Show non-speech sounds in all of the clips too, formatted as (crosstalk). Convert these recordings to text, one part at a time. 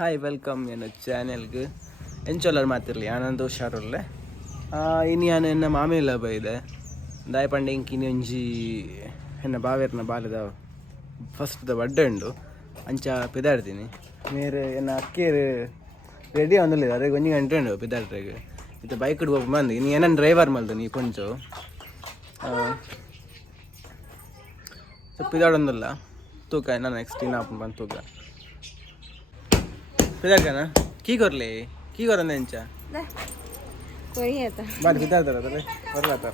Hi welcome ನನ್ನ ಚಾನೆಲ್ಗೆ ಎಂಚೋಲರ್ ಮಾತಿರಲಿ? ಆನಂದ್ ಹುಷಾರಲ್ಲೇ ಇನ್ನು ನಾನು ಎನ್ನ ಮಾಮೇಲ ಬೈದೆ ದಾಯ ಪಂಡೆ ಇಂಕಿ ಒಂಜಿ ಎನ್ನ ಬಾವೇರ್ನ ಬಾಲ್ಯದ ಫಸ್ಟ್ ದ ಬಡ್ಡೆ ಉಂಡು. ಅಂಚ ಪಿದಾಡ್ತೀನಿ. ಮೇರೆ ಎನ್ನ ಅಕ್ಕೇರು ರೆಡಿ ಒಂದಿಲ್ಲ ಅದೇ ಒಂಜಿ ಗಂಟೆ ಉಂಡು ಪಿದಾಡ್ರಿಗೆ. ಇದು ಬೈಕ್ ಹೋಗಿ ಬಂದು ನೀ ಏನನ್ನ ಡ್ರೈವರ್ ಮಲ್ದು ನೀ ಕೊಂಚು? ಸೊ ಪಿದಾಡೊಂದಿಲ್ಲ. ತೂಕ ನಾನು ನೆಕ್ಸ್ಟ್ ಇನ್ನ ಬಂದು ತೂಕ. ಪಿದಾಡ್ಕನ ಕೀ ಕೊರ್ಲಿ ಕೀ ಕೊರಂದ ಎಂಚ ಕೊರಿಯತ ಬಾರಿ ಪಿದಾಡ್ತಾರ ಅದೇ ಬರ್ಲಾತ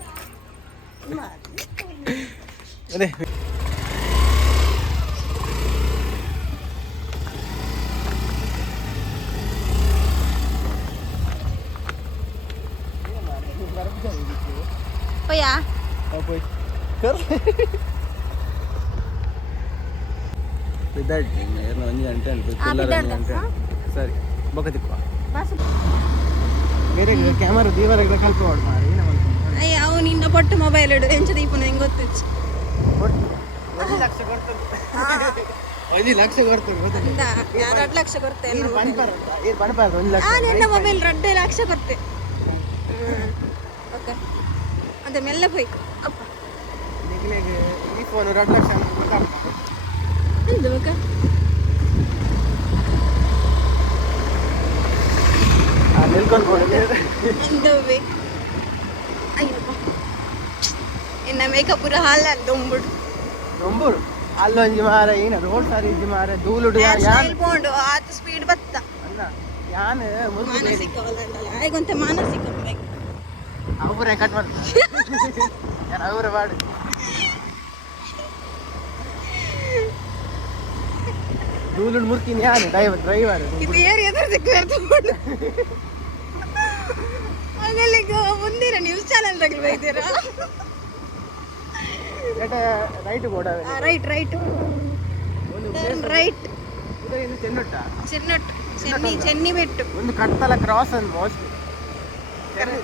ಅದೇ ಪಯ್ಯ ಹೋಯ್ ಕರ್ ಪಿದಾಡ್ತಿ ಏನು ಒಂದು ಗಂಟೆ ಉಂಟು ಆ, ಚಿಲ್ಲರೆ ಒಂದು ಪಿದಾಡ್ದ? ಗಂಟೆ ಸರಿ. ಬಗದಿಕ್ಕ ಬೇರೆ ಕ್ಯಾಮರಾ ದೇವರ ಕಲ್ಪ ಮಾಡಿ ಅಯ್ಯ ಅವು ನಿನ್ನ ಬೊಟ್ಟು ಮೊಬೈಲ್ ಇಡು. ಎಂಚ ದೀಪನ ಹೆಂಗ್ ಗೊತ್ತಿಚ್ಚು ಒಂದು ಲಕ್ಷ ಕೊಡ್ತದೆ. ಒಂದು ಲಕ್ಷ ಕೊಡ್ತದೆ ಗೊತ್ತಿಲ್ಲ ಎರಡು ಲಕ್ಷ ಕೊಡ್ತೇನೆ ಒಂದು ಲಕ್ಷ ನಿನ್ನ ಮೊಬೈಲ್ ಎರಡು ಲಕ್ಷ ಕೊಡ್ತೆ. ಓಕೆ. ಅದೇ ಮೆಲ್ಲ ಹೋಯ್. ಅಪ್ಪ ಈ ಫೋನ್ ಎರಡು ಲಕ್ಷ ಅಂತ ಗೊತ್ತಾಗ್ತದೆ ಇನ್ನ ಮೇಕಪ್ ಪೂರ ಹಾಲ ದೊಂಬುಡು. ದೊಂಬುಡು. ಅಲ್ಲೊಂಜಿ ಮಾರ ಏನ ರೋಡ್ ಸಾರಿ ಇಜ್ಜಿ ಮಾರ ಧೂಳುಡು ಬೋಂಡು ಆತ ಸ್ಪೀಡ್ ಬತ್ತ. ಅಲ್ಲ ಯಾನ್ ಮಾನಸಿಕ ಹೇಗಂತ ಮಾನಸಿಕ ಅವರೇ ಕಟ್ ಮಾಡ್ತಾರೆ. (laughs) ಅವರೇ ಮಾಡಿ. ಧೂಳುಡು ಮುರ್ಕಿನ ಯಾನು? ಡ್ರೈವರ್ ಡ್ರೈವರ್ ಇದು ಏರಿ ಎದುರು ಸಿಕ್ಕಿರ್ತಾರೆ ಈಗ ಮುಂದಿನ ನ್ಯೂಸ್ ಚಾನೆಲ್ ತಗಲ್ ಬೈತೀರಾ? Right board right right right ಚೆನ್ನೊಟ್ಟ ಚೆನ್ನಟ್ಟು ಚೆನ್ನಿ ಚೆನ್ನಿ ಬೆಟ್ಟು. ಒಂದು ಕತ್ತಲ ಕ್ರಾಸ್ ಅಂದ್ ಮೋಸ್ಟ್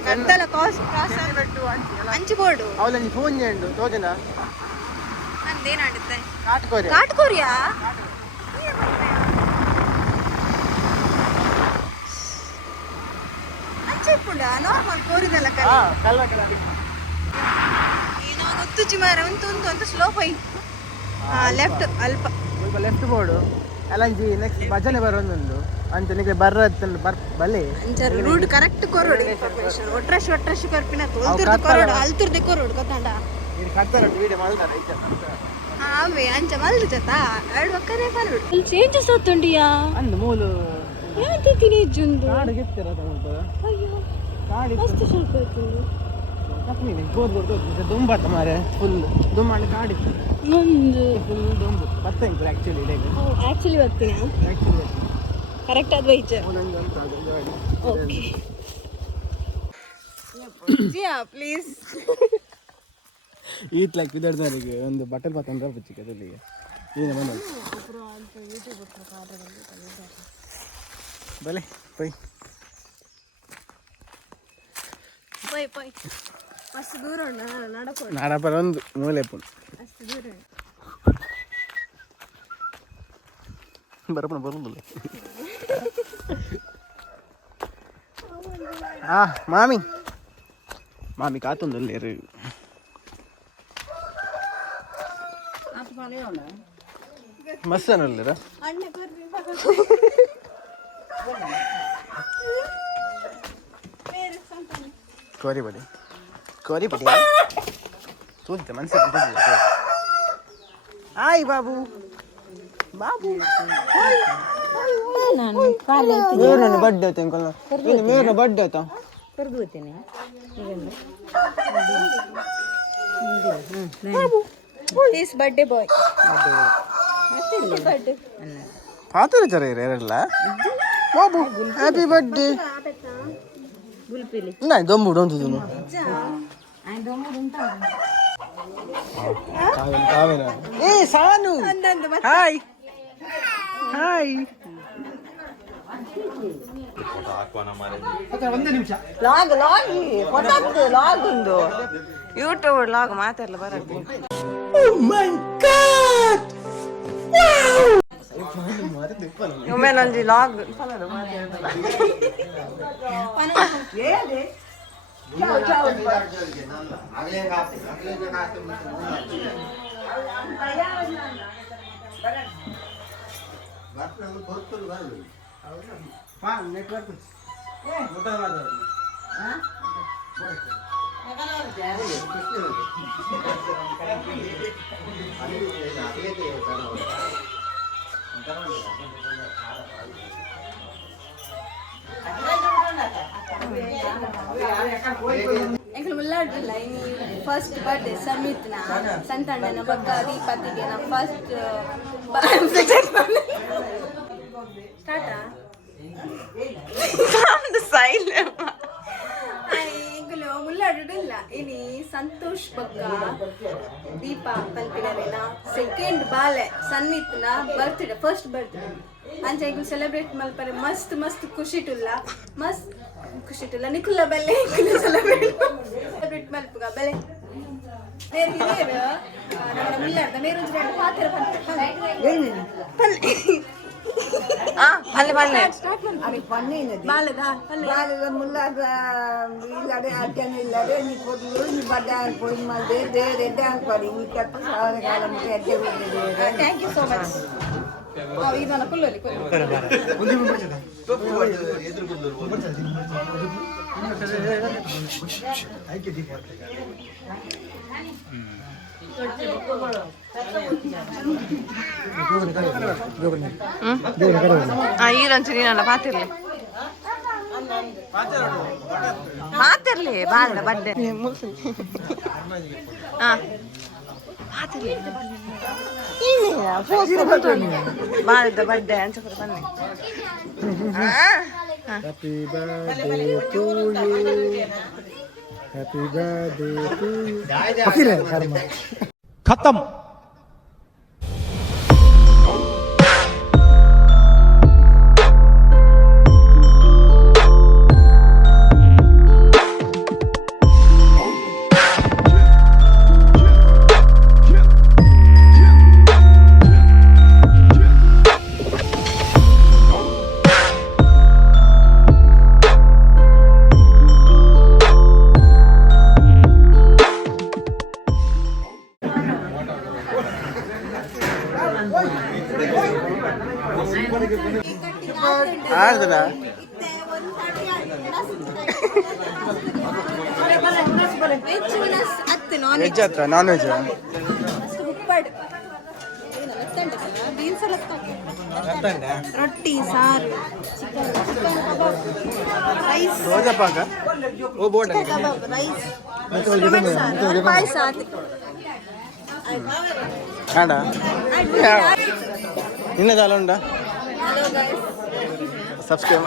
ಕತ್ತಲ ಕ್ರಾಸ್ ಕ್ರಾಸ್ ಬೆಟ್ಟು ಅಂಚಿ ಬೋರ್ಡು ಅವಲಂಜಿ ಫೋನ್ ಚೆಂಡು ತೋಜನ? ನಂದೇನಾಡುತ್ತೆ ಕಾಟ್ಕೋರಿ ಕಾಟ್ಕೋರಿಯಾ. ಇಪ್ಪುಂಡ ನಾರ್ಮಲ್ ಕೋರಿದಲ್ಲ ಹಾ ಕಲಿ ಕಲ್ಲ ಏನೋ ಗೊತ್ತು ಉಂತು ಅಂತ ಸ್ಲೋ ಪೈ ಲೆಫ್ಟ್ ಅಲ್ಪ. ಸ್ವಲ್ಪ ಲೆಫ್ಟ್ ಬೋರ್ಡು ಅಲಂಜಿ ನೆಕ್ಸ್ಟ್ ಭಜನೆ ಬರೋದೊಂದು ಅಂತ ನಿಮಗೆ ಬರ್ರ ಬರ್ ಬಲೆ ಅಂಚರ್ ರೂಟ್ ಕರೆಕ್ಟ್ ಕೊರೋಡು ಇನ್ಫಾರ್ಮೇಶನ್ ಒಟ್ರಶ್ ಒಟ್ರಶ್ ಕರ್ಪಿನ ತೋಲ್ತಿರ್ದು. ಕೊರೋಡು ಅಲ್ತಿರ್ದೆ ಕೊರೋಡು ಗೊತ್ತಾಂಡ ಇದು ಕಟ್ತಾರೆ ವಿಡಿಯೋ ಮಾಡ್ತಾರೆ ಐತೆ ಆವೆ ಅಂಚ ಮಲ್ದು ಜತ ಎರಡು ಒಕ್ಕರೆ ಬರೋಡು ಇಲ್ಲಿ ಚೇಂಜಸ್ ಅಂದ ಮೂಲ. ಮೂಲು ಯಾತಿದ್ದೀನಿ ಜುಂದು ಕಾಡು ಗೆತ್ತಿರ ಉಂಟು. ಗೋದ್ ಗೋದ್ ಗೋದ್ ಮಾರೆ ಫುಲ್ ಕಾಡಿತ್ತು ಒಂದು. ಫುಲ್ ದುಂಬು. ಆ್ಯಕ್ಚುಲಿ ಆಕ್ಚುಲಿ ಬರ್ತೀನಿ? ಆ್ಯಕ್ಚುಲಿ ಕರೆಕ್ಟ್ ಆದ ವೈಚ ಓಕೆ ಜಿಯಾ ಪ್ಲೀಸ್ ವಿದರ್ದವರಿಗೆ ಒಂದು ಬಟಲ್ ಅಲ್ಲಿಗೆ. ಏನು ಬಂದ ಬಲೆ ಪೈ పోయి పోయి మస్తు దూరం నడప నడపరందు మూలేపుడు మస్తు దూరం బరపన బరుందులే ஆ மாமி மாமி காத்து வந்துள்ளாரு மஸ்தான இல்லைரா ಕೋರಿ ಬಡಿ ಕೋರಿ ಬಡಿ ತೋರಿತ ಮನ್ಸ ಆಯ್ ಬಾಬು ಬಾಬು ನಾನು ಕಾಲ ಮೇರನ ಬಡ್ಡೆ ಆಯ್ತು ಅಂಕಲ್ ಇನ್ನು ಮೇರನ ಬಡ್ಡೆ ಆಯ್ತಾ ಕರೆದು ಹೋಗ್ತೇನೆ ಈಸ್ ಬರ್ಡೇ ಬಾಯ್ ಬರ್ಡೇ ಪಾತ್ರ ಜರ ಇರಲ್ಲ ಬಾಬು ಹ್ಯಾಪಿ ಬರ್ಡೇ ಗುಲ್ಪಿಲಿ ನಾ ದೊಂಬುಡು ಅಂತದನು ಕಾವೇನ ಕಾವೇನ ಏ ಸಾನು ಒಂದೊಂದು ಹಾಯ್ ಹಾಯ್ ಒಂದು ನಿಮಿಷ ಲಾಗ್ ಲಾಗ್ ಗೊತ್ತಾಗ್ತದೆ ಲಾಗ್ ಒಂದು ಯೂಟ್ಯೂಬ್ ಲಾಗ್ ಮಾತಾಡಲ್ಲ ಬರತ್ತೆ ಒಮ್ಮೆ ನಂಜಿ ಲಾಗ್ ಎಂಕಲ್ ಮುಲ್ಲಾಡ್ರಲ್ಲ ಇನಿ ಫಸ್ಟ್ ಬರ್ಡೇ ಸಮಿತ್ನ ಸಂತಣ್ಣನ ಬಗ್ಗ ದೀಪತಿಗೆ ನಾ ಫಸ್ಟ್ ಸ್ಟಾರ್ಟಾ ಸೈಲ್ ಎಂಕಲು ಮುಲ್ಲಾಡಿಲ್ಲ ಇನಿ ಸಂತೋಷ್ ಬಗ್ಗ ದೀಪ ಪಲ್ಪಿನರೇನ ಸೆಕೆಂಡ್ ಬಾಲೆ ಸನ್ಮಿತ್ನ ಬರ್ತ್ಡೇ ಫಸ್ಟ್ ಬರ್ತ್ಡೇ ಅಂಚ ಈಗ ಸೆಲೆಬ್ರೇಟ್ ಮಲ್ಪರೆ ಮಸ್ತ್ ಮಸ್ತ್ ಖುಷಿಟುಲ್ಲ ಮಸ್ತ್ ಖುಷಿಟುಲ್ಲ ನಿಕುಲ್ಲ ಬೆಲೆ ಸೆಲೆಬ್ರೇಟ್ ಸೆಲೆಬ್ರೇಟ್ ಮಲ್ಪುಗ ಬೆಲೆ. ನೇರು ಹಿರಿಯರು ನಮ್ಮ ನೇರೊಂದು ಎರಡು ಪಾತ್ರ ಪಲ್ಲೆ. పల్లె పల్లె అది పన్ను బాగా ముల్లాడు అడ్డం ఇల్లాడు నీ పొద్దులు నీ బడ్డ పోయి మళ్ళీ దేరెడ్డి అనుకోడు నీ కట్ట సాధకాలం థ్యాంక్ యూ సో మచ్ ఇదన్న పుల్లలు ఎదుర్కొంటారు ஈரஞ்சனி நல்லா பார்த்துடல பார்த்துடலையே பாருங்க பர்த்டே ஆ. பாருங்க பர்த்டே ஆன்சர் பண்ணேன் ஹாப்பி హ్యాపీ బర్త్డే టు అఖిలే కర్మ ఖతం ವೆಜ್ ಹತ್ರ ನಾನ್ ವೆಜ್ ರೊಟ್ಟಿ ಸಾರು ರೋಜಾ ಪಾಕ? ಓ ಬೋಟ ಪಾಯಸ ಕಾಂಡ ಉಂಟಾ? ಸಬ್ಸ್ಕ್ರೈಬ್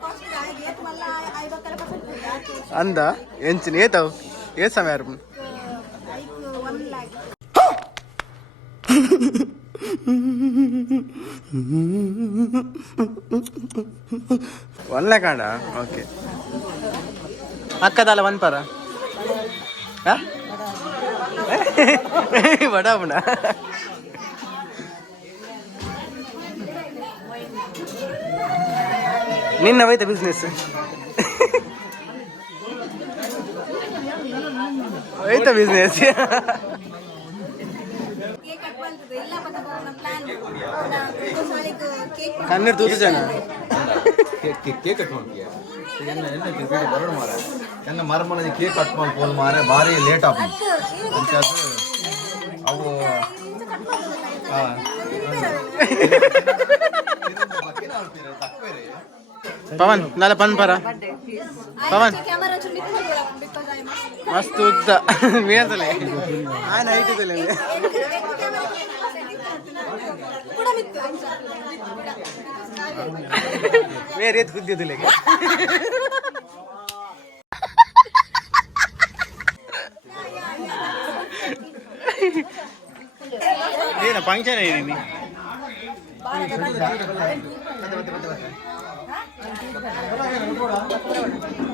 ಅಂದ? ಎಂಚಿನ ಏತಾವ್ ಏ ಸಮಯ ಒನ್ ಲ್ಯಾಕ್ ಕಾಂಡ? ಓಕೆ ಅಕ್ಕದಲ್ಲ ಒನ್ ಪರ. ಹಾ? ಬಡ ಬುಡ ನಿನ್ನ ಹೋಯ್ತಾ ಬಿಸ್ನೆಸ್ ಸಾಲಿಗೆ ಕೇಕ್ ಕಣ್ಣೀರು ತೂತು ಜನ ಕೇಕ್ ಕಟ್ ಮಾಡ್ತೀಯ ಎನ್ನ ಎನ್ನ ಕ್ರಿಕೆಟ್ ಬರೋಣ ಮಾರ ಎನ್ನ ಮರಮನ ಕೇಕ್ ಕಟ್ ಮಾಡ್ಬೋದು ಮಾರ ಭಾರಿ ಲೇಟ್ ಆಗ ಅಂಚಾದು ಅವು ಹಾ. ಪವನ್ ನಾಳೆ ಪನ್ ಮಸ್ತ್ ಉದ್ದ ಮೇಲ್ತಲೆ ಆ ನೈಟ್ ಇದಲ್ಲ ಕೂಡ ಮಿತ್ತು ಬೇರೆ ಎದ್ದು ಗುದ್ದಿದ್ದಿಲ್ಲ ಏನ ಫಂಕ್ಷನ್ ಏನಿ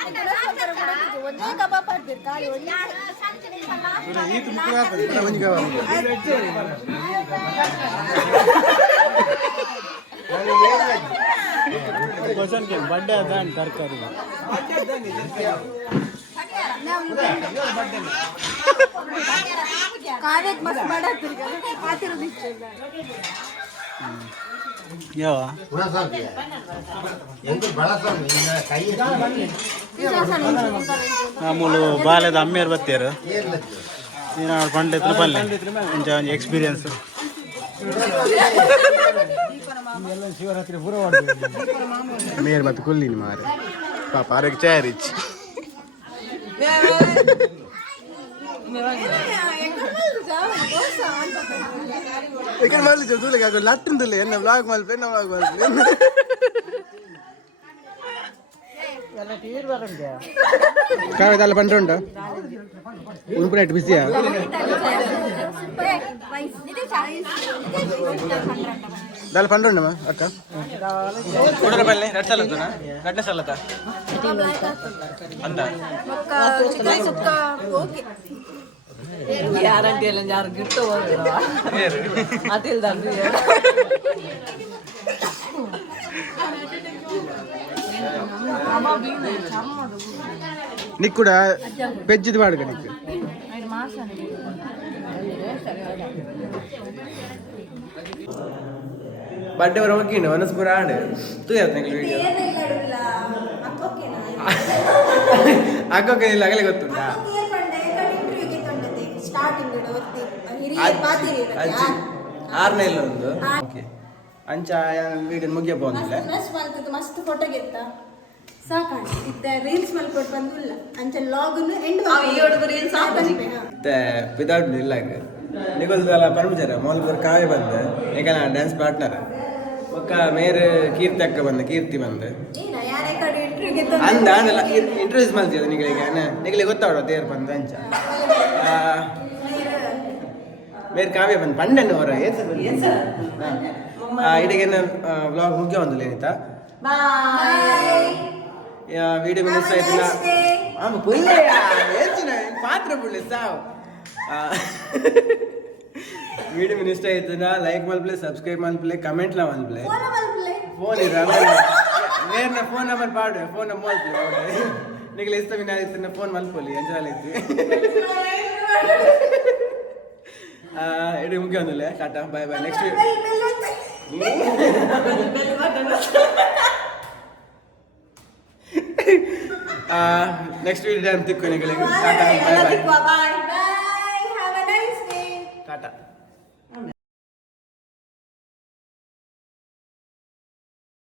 ಎದುರು ನಮ್ಮ ಬೈದು ಬತ್ತದಿತ್ತೆ ಒಂದೇ ಕಬಾಬ್ ಹಾಕ್ಬೇಕು ಖಾಲಿ ಒಂದೇ ಕ್ವಶನ್ಗೆ ಬಡ್ಡೆ ಅದ ತರಕಾರಿ ಕಾವ್ಯಕ್ಕೆ ಮಸ್ತ್ ಮಾಡತ್ತೀರಿ ಮಾತಿರೋದು ಇಷ್ಟ ಮಾಮೂಲು ಬಾಲ್ಯದ ಅಮ್ಮಿಯರು ಬತ್ತಿಯರು ನೀನು ಪಂಡಿತ್ರ ಇಂಚ ಒಂದು ಎಕ್ಸ್ಪೀರಿಯನ್ಸ್ ಮೇರ್ ಮತ್ತೆ ಕೊಲ್ಲಿ ಮಾರೆ. ಪಾಪ ಆರೋಗ್ಯ ಚಾಯ್ ರಿಚ್. எக்கட மாதிரி தூள காக்க லட்டு இல்ல என்ன விளாக் மாதிரி என்ன விளாக் மாதிரி காவிதால பண்றோண்டா உன்புனாயிட்டு பிஸியா దాని పండు ఉండమా అక్క కూడల పల్లె రెడ్ సల్లతనా రెడ్ సల్లత అందా ഗ്യാരണ്ടി എല്ലാം ഞാൻ കിട്ടുമോ അതിൽ തന്നെ నీకు కూడా పెజ్జిది వాడుక నీకు బట్టే ఎవరు ఓకే మనసు కూడా ఆడు తూ నీకు వీడియో అక్కొక్క నీళ్ళు అగలే గొత్తుండా ಅಜ್ಜಿ. ಆರನೇ ಒಂದು ಓಕೆ ಅಂಚ ವೀಡಿಯೋ ಮುಗಿಯ ಬಂದಿಲ್ಲ ಮಸ್ತ್ ಫೋಟೋ ಗೆತ್ತ. ಸಾಕಾಣ ಇತ್ತ ರೀಲ್ಸ್ ಮಲ್ಕೊಟ್ಟು ಅಂಚ ಎಂಡ್ ಮತ್ತೆ ವಿದೌಟ್ ಇಲ್ಲ ನಿಗೊಲ್ದಲ್ಲ ಪರಮಜರ ಮೋಲ್ಪುರ್ ಕಾವ್ಯ ಬಂದ. ಈಗ ಡ್ಯಾನ್ಸ್ ಪಾರ್ಟ್ನರ್ ಒಕ್ಕ ಮೇರೆ ಕೀರ್ತಿ ಅಕ್ಕ ಬಂದ. ಕೀರ್ತಿ ಬಂದ. ಅಂದ ಇಂಟ್ರೊಡ್ಯೂಸ್ ಮಾಡ್ತಿದ್ದ ನಿಗಳಿಗೆ? ನಿಗಳಿಗೆ ಗೊತ್ತಾಡೋ ತೇರ್ ಬಂದ ಅಂಚ. பேர் காவியா பன் பன்னெண்டு வரும் ஏன் சார்? ஏன் சார் இன்னைக்கு என்ன விலாக் முக்கியம் வந்து லேனிதா வீடு மினிஸ் ஆயிடுச்சுன்னா ஆமாம் புரியலையா? ஏச்சுனேன் பாத்திர புள்ளி சாவ். வீடு மினிஸ்டர் ஆயிடுச்சுன்னா லைக் மல்பிளே சப்ஸ்கிரைப் மல்பிளே கமெண்ட்ல மல்பிளே ஃபோன் இருக்கு வேறு நான் ஃபோன் நம்பர் பாடு ஃபோன் நம்பர் இன்னைக்கு லிஸ்ட் விநாயகர் ஃபோன் மல்போலி எஞ்சாலேச்சு എടി നമുക്ക് ഒന്നുമില്ല ta-ta bye bye next next video ta-ta bye bye